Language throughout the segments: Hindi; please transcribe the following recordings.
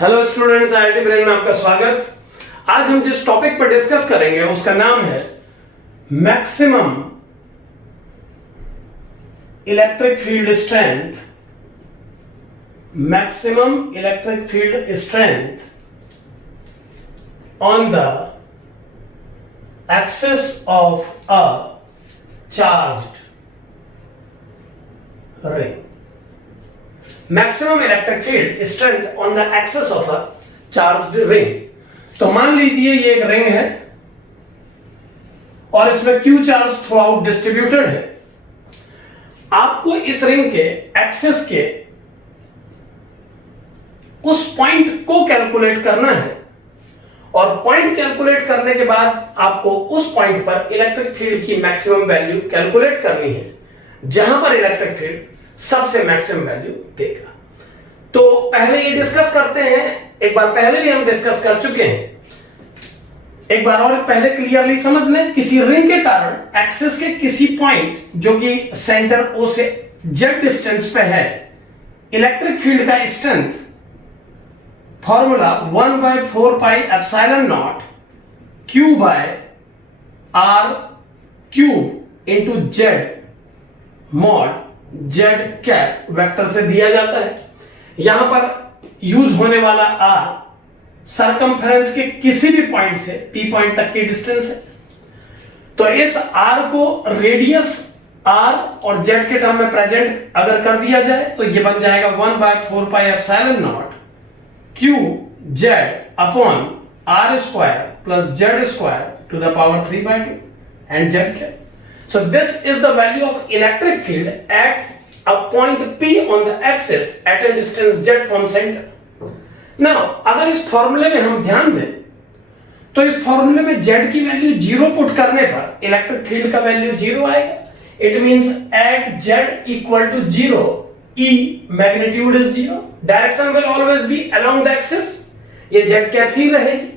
हेलो स्टूडेंट्स, आईआईटी ब्रेन में आपका स्वागत। आज हम जिस टॉपिक पर डिस्कस करेंगे उसका नाम है maximum electric field strength. Maximum electric field strength on the axis of a charged ring. Maximum electric field strength on the axis of a charged ring. तो मान लीजिए ये एक रिंग है और इसमें Q charge through out distributed है। आपको इस रिंग के एक्सिस के उस पॉइंट को कैलकुलेट करना है और पॉइंट कैलकुलेट करने के बाद आपको उस पॉइंट पर इलेक्ट्रिक फील्ड की मैक्सिमम वैल्यू कैलकुलेट करनी है, जहां पर इलेक्ट्रिक फील्ड सबसे मैक्सिमम वैल्यू देगा। तो पहले ये डिस्कस करते हैं, एक बार पहले भी हम डिस्कस कर चुके हैं, एक बार और पहले क्लियरली समझ लें। किसी रिंग के कारण एक्सिस के किसी पॉइंट जो कि सेंटर O से Z डिस्टेंस पे है, इलेक्ट्रिक फील्ड का strength formula 1/4 pi epsilon naught Q by R cube into Z mod Z cap vector से दिया जाता है। यहां पर यूज होने वाला R सरकमफेरेंस के किसी भी पॉइंट से P पॉइंट तक की डिस्टेंस है। तो इस R को रेडियस R और Z के टर्म में प्रेजेंट अगर कर दिया जाए तो ये बन जाएगा 1/4 pi epsilon naught Q Z upon R square plus Z square to the power 3/2 and Z cap. So this is the value of electric field at a point P on the axis at a distance Z from center. Now, अगर इस फॉर्मूले में हम ध्यान दें तो इस फॉर्मूले में Z की वैल्यू 0 पुट करने पर इलेक्ट्रिक फील्ड का वैल्यू 0 आएगा। It means at Z equal to 0, E magnitude is 0. Direction will always be along the axis. ये Z कैप ही रहेगी।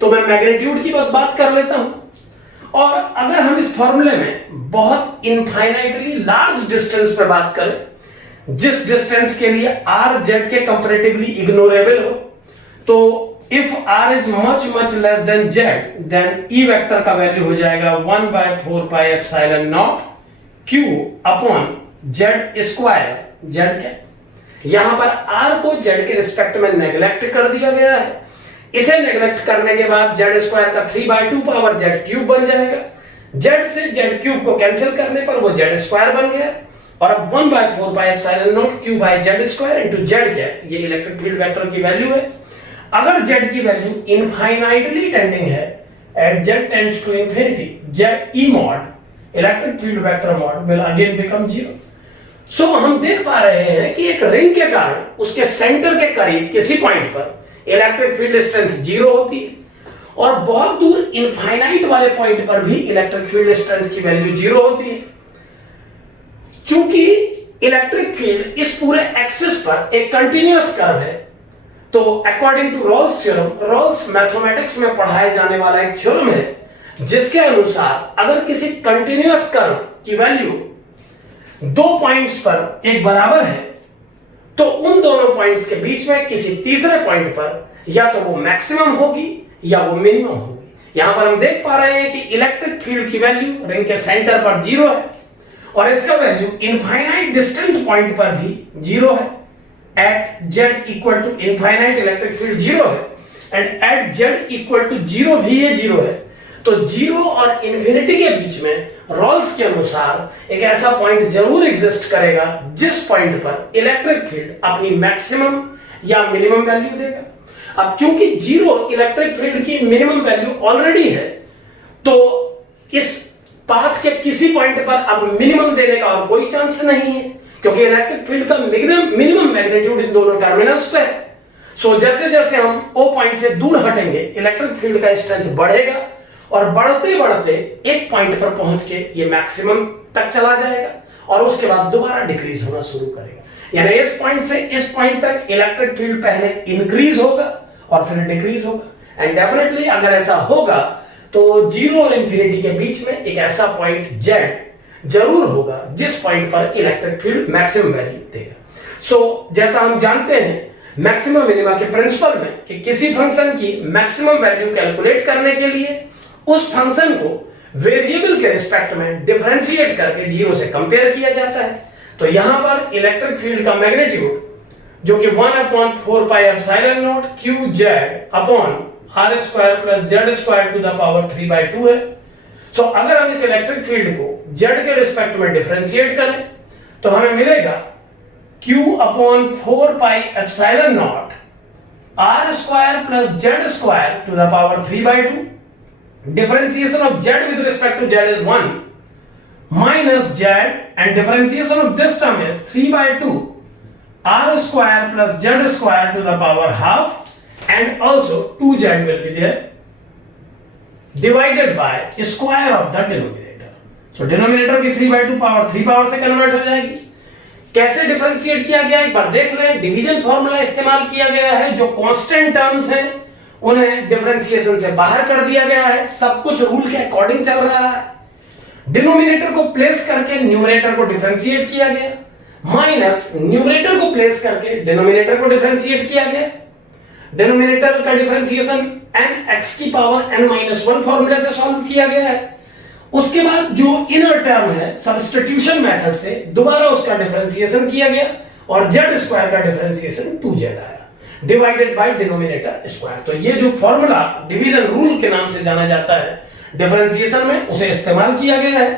तो मैं मैग्नीट्यूड की बस बात कर लेता हूं। और अगर हम इस फॉर्मूले में बहुत इनफाइनाइटली लार्ज डिस्टेंस पर बात करें, जिस डिस्टेंस के लिए R Z के कंपैरेटिवली इग्नोरेबल हो, तो if R is much much less than Z, then E vector का वैल्यू हो जाएगा 1/4 pi epsilon naught Q upon Z square Z के। यहां पर R को Z के रिस्पेक्ट में नेग्लेक्ट कर दिया गया है। इसे नेग्लेक्ट करने के बाद Z स्क्वायर का 3/2 पावर Z क्यूब बन जाएगा। Z से Z क्यूब को कैंसिल करने पर वो Z स्क्वायर बन गया और अब 1/4 pi epsilon naught Q by Z square into Z cap, ये इलेक्ट्रिक फील्ड वेक्टर की वैल्यू है। अगर Z की वैल्यू इनफाइनाइटली टेंडिंग है, at Z tends to infinity, Z E mod electric field vector mod will again become 0। So हम देख पा रहे हैं कि एक रिंग के कारण उसके सेंटर के करीब किसी पॉइंट पर इलेक्ट्रिक फील्ड स्ट्रेंथ 0 होती है और बहुत दूर इनफाइनाइट वाले पॉइंट पर भी इलेक्ट्रिक फील्ड स्ट्रेंथ की वैल्यू 0 होती है। चूंकि इलेक्ट्रिक फील्ड इस पूरे एक्सिस पर एक कंटीन्यूअस कर्व है, तो according to Rolle's theorem, Rolle's mathematics में पढ़ाए जाने वाला एक थ्योरम है जिसके अनुसार अगर किसी कंटीन्यूअस कर्व की वैल्यू दो पॉइंट्स पर एक बराबर है, तो उन दोनों पॉइंट्स के बीच में किसी तीसरे पॉइंट पर या तो वो मैक्सिमम होगी या वो मिनिमम होगी। यहां पर हम देख पा रहे हैं कि इलेक्ट्रिक फील्ड की वैल्यू रिंग के सेंटर पर 0 है और इसका वैल्यू इनफाइनाइट डिस्टेंट पॉइंट पर भी 0 है। At Z equal to infinite electric field 0 है and at Z equal to 0 भी ये 0 है। तो 0 और इंफिनिटी के बीच में रॉल्स के अनुसार एक ऐसा पॉइंट जरूर एग्जिस्ट करेगा जिस पॉइंट पर इलेक्ट्रिक फील्ड अपनी मैक्सिमम या मिनिमम वैल्यू देगा। अब चूंकि 0 इलेक्ट्रिक फील्ड की मिनिमम वैल्यू ऑलरेडी है, तो इस पाथ के किसी पॉइंट पर अब मिनिमम देने का और कोई चांस नहीं है, क्योंकि इलेक्ट्रिक फील्ड का मिनिमम मैग्नीट्यूड इन दोनों टर्मिनल्स पे है। सो जैसे जैसे हम O पॉइंट से दूर हटेंगे, इलेक्ट्रिक फील्ड का स्ट्रेंथ बढ़ेगा और बढ़ते बढ़ते एक पॉइंट पर पहुंच के ये मैक्सिमम तक चला जाएगा और उसके बाद दोबारा डिक्रीज होना शुरू करेगा। यानी इस पॉइंट से इस पॉइंट तक इलेक्ट्रिक फील्ड पहले इंक्रीज होगा और फिर डिक्रीज होगा। एंड डेफिनेटली अगर ऐसा होगा तो 0 और इंफिनिटी के बीच में एक ऐसा पॉइंट Z जरूर होगा जिस पॉइंट पर इलेक्ट्रिक फील्ड मैक्सिमम वैल्यू देगा। सो जैसा हम जानते हैं मैक्सिमम मिनिमा के प्रिंसिपल में कि किसी फंक्शन की मैक्सिमम वैल्यू कैलकुलेट करने के लिए उस फंक्शन को वेरिएबल के रिस्पेक्ट में डिफरेंशिएट करके जीरो से कंपेयर किया जाता है। तो यहां पर इलेक्ट्रिक फील्ड का मैग्नीट्यूड जो कि 1/4 pi epsilon naught q z upon r square plus z square to the power 3/2 है। सो अगर हम इस इलेक्ट्रिक फील्ड को z के रिस्पेक्ट में डिफरेंशिएट करें तो हमें मिलेगा q/4 pi epsilon naught r square plus z square to the power 3/2। Differentiation of z with respect to z is 1 minus z and differentiation of this term is 3/2 r square plus z square to the power half and also 2z will be there divided by square of the denominator. So denominator की 3/2 पावर 3 पावर से कन्वर्ट हो जाएगी। कैसे डिफरेंशिएट किया गया एक बार देख लें। डिवीजन फॉर्मूला इस्तेमाल किया गया है, जो कांस्टेंट टर्म्स हैं उन्हें डिफरेंशिएशन से बाहर कर दिया गया है, सब कुछ रूल के अकॉर्डिंग चल रहा है। डिनोमिनेटर को प्लेस करके न्यूमरेटर को डिफरेंशिएट किया गया, माइनस न्यूमरेटर को प्लेस करके डिनोमिनेटर को डिफरेंशिएट किया गया। डिनोमिनेटर का डिफरेंशिएशन nx की पावर n-1 फॉर्मूले से सॉल्व किया गया है। उसके बाद जो इनर टर्म है सब्स्टिट्यूशन मेथड से दोबारा उसका डिफरेंशिएशन किया गया और z स्क्वायर का डिफरेंशिएशन 2z आया डिवाइडेड बाय डिनोमिनेटर स्क्वायर। तो ये जो फॉर्मूला डिवीजन रूल के नाम से जाना जाता है डिफरेंशिएशन में, उसे इस्तेमाल किया गया है।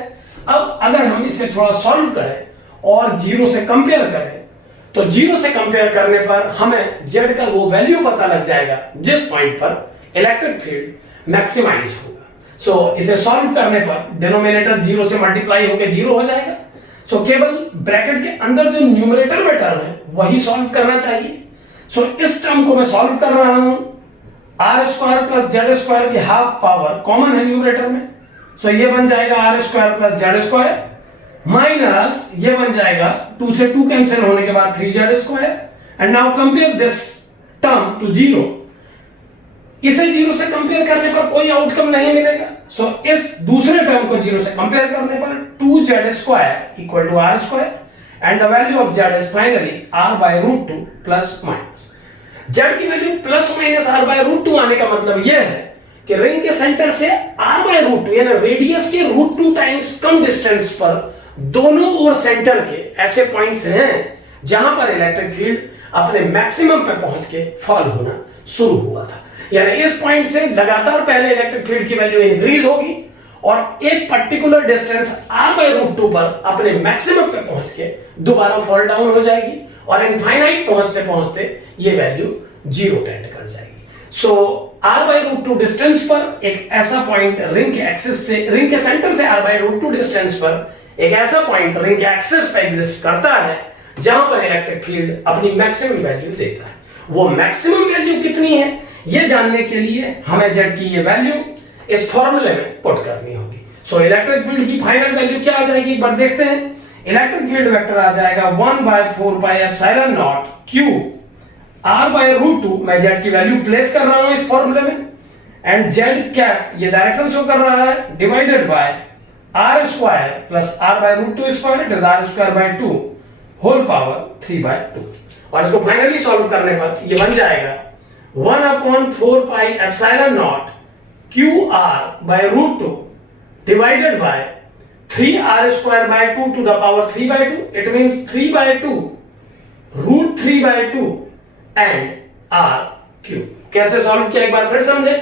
अब अगर हम इसे थोड़ा सॉल्व करें और जीरो से कंपेयर करें तो जीरो से कंपेयर करने पर हमें z का वो वैल्यू पता लग जाएगा जिस पॉइंट पर इलेक्ट्रिक फील्ड मैक्सिमाइज होगा। सो इसे सॉल्व करने पर डिनोमिनेटर जीरो से मल्टीप्लाई होकर जीरो हो जाएगा। सो केवल ब्रैकेट के अंदर जो न्यूमरेटर में टर्म है वही सॉल्व करना चाहिए। सो इस टर्म को मैं सॉल्व कर रहा हूं, r square plus z square की हाफ पावर कॉमन है न्यूमरेटर में। सो ये बन जाएगा r square plus z square minus ये बन जाएगा 2 से 2 कैंसिल होने के बाद 3z square. And now compare this term to zero. इसे जीरो से कंपेयर करने पर कोई आउटकम नहीं मिलेगा। सो इस दूसरे टर्म को जीरो से कंपेयर करने पर 2z square equal to r square and the value of z is finally r by root 2 plus minus। z की value plus minus r by root 2 आने का मतलब यह है कि रिंग के सेंटर से r by root 2 यानी रेडियस के रूट 2 टाइम्स कम डिस्टेंस पर दोनों ओर सेंटर के ऐसे पॉइंट्स हैं जहां पर इलेक्ट्रिक फील्ड अपने मैक्सिमम पे पहुंच के फॉल होना शुरू हुआ था। यानी इस पॉइंट से लगातार पहले इलेक्ट्रिक फील्ड की वैल्यू इंक्रीज होगी और एक particular distance r by root 2 पर अपने मैक्सिमम पे पहुंच के दोबारा फॉल डाउन हो जाएगी और इनफाइनाइट पहुंचते पहुंचते ये वैल्यू जीरो टेंड कर जाएगी। सो r by root 2 डिस्टेंस पर एक ऐसा पॉइंट रिंग के एक्सिस से, रिंग के सेंटर से r by root 2 डिस्टेंस पर एक ऐसा पॉइंट रिंग के एक्सिस पे एग्जिस्ट करता है जहां पर इलेक्ट्रिक फील्ड अपनी मैक्सिमम वैल्यू देता है। वो मैक्सिमम वैल्यू कितनी है ये जानने के लिए हमें z की ये वैल्यू इस फॉर्मूले में पुट करनी होगी। सो इलेक्ट्रिक फील्ड की फाइनल वैल्यू क्या आ जाएगी एक बार देखते हैं। इलेक्ट्रिक फील्ड वेक्टर आ जाएगा 1/4 pi epsilon naught q r by root 2। मैं z की वैल्यू प्लेस कर रहा हूं इस फॉर्मूले में एंड z कैप ये डायरेक्शन शो कर रहा है divided by r square plus r by root 2 square it is r square by 2 whole power 3/2। और इसको फाइनली सॉल्व करने पर ये बन जाएगा 1/4 pi epsilon not QR by root 2 divided by 3r square by 2 to the power 3/2। It means 3/2 root 3/2 and r cube। कैसे सॉल्व किया एक बार फिर समझे।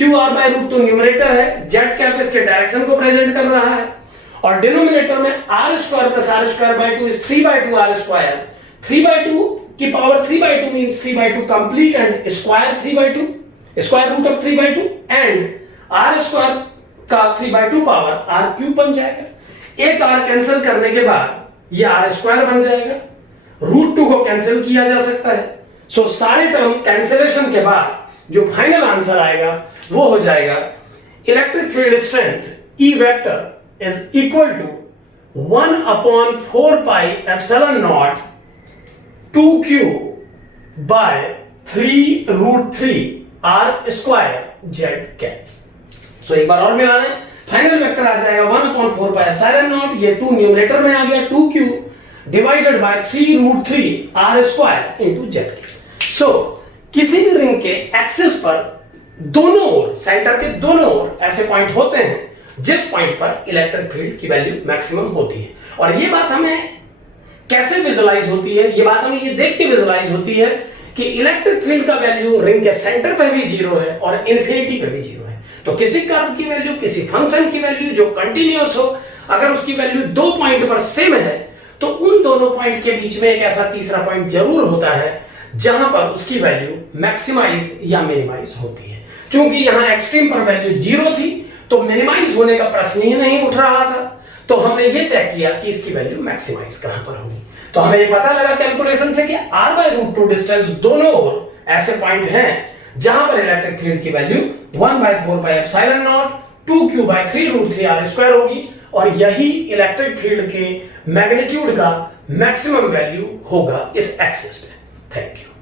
QR by root 2 न्यूमरेटर है, z कैप इसके डायरेक्शन को प्रेजेंट कर रहा है और डिनोमिनेटर में r square plus r square by 2 is 3/2 r square. 3/2 की power 3/2 means 3/2 complete and square 3/2 square root of 3/2 and r square का 3/2 पावर r क्यूब बन जाएगा। एक r कैंसिल करने के बाद ये r स्क्वायर बन जाएगा। रूट 2 को कैंसिल किया जा सकता है। सो सारे टर्म कैंसिलेशन के बाद जो फाइनल आंसर आएगा वो हो जाएगा electric field strength E vector is equal to 1/4 pi epsilon naught 2q by 3√3 r square z cap. So एक बार और मिला है, फाइनल वेक्टर आ जाएगा 1/4 पाई एप्सिलॉन नॉट, ये 2 न्यूमरेटर में आ गया 2q divided by 3√3 r square into z। किसी भी रिंग के एक्सिस पर दोनों ओर, सेंटर के दोनों ओर ऐसे पॉइंट होते हैं जिस पॉइंट पर इलेक्ट्रिक फील्ड की वैल्यू मैक्सिमम होती है। और ये बात हमें कैसे विजुलाइज होती है, ये बात हमें ये देख के विजुलाइज होती है कि इलेक्ट्रिक फील्ड का वैल्यू रिंग के सेंटर पे भी जीरो है और इन्फिनिटी पे भी जीरो है। तो किसी कर्व की वैल्यू, किसी फंक्शन की वैल्यू जो कंटिन्यूअस हो, अगर उसकी वैल्यू दो पॉइंट पर सेम है तो उन दोनों पॉइंट के बीच में एक ऐसा तीसरा पॉइंट जरूर होता है जहां पर उसकी वैल्यू मैक्सिमाइज या मिनिमाइज होती है। क्योंकि यहां एक्सट्रीम पर वैल्यू जीरो थी तो मिनिमाइज होने का प्रश्न ही नहीं उठ रहा था, तो हमने ये चेक किया कि इसकी वैल्यू मैक्सिमाइज कहां पर होगी। तो हमें ये पता लगा कैलकुलेशन से कि r/√2 डिस्टेंस दोनों ओर ऐसे पॉइंट हैं जहां पर इलेक्ट्रिक फील्ड की वैल्यू 1/4πε0 2q/3√3r² होगी और यही इलेक्ट्रिक फील्ड के मैग्नीट्यूड का मैक्सिमम वैल्यू होगा इस एक्सिस पे। Thank you.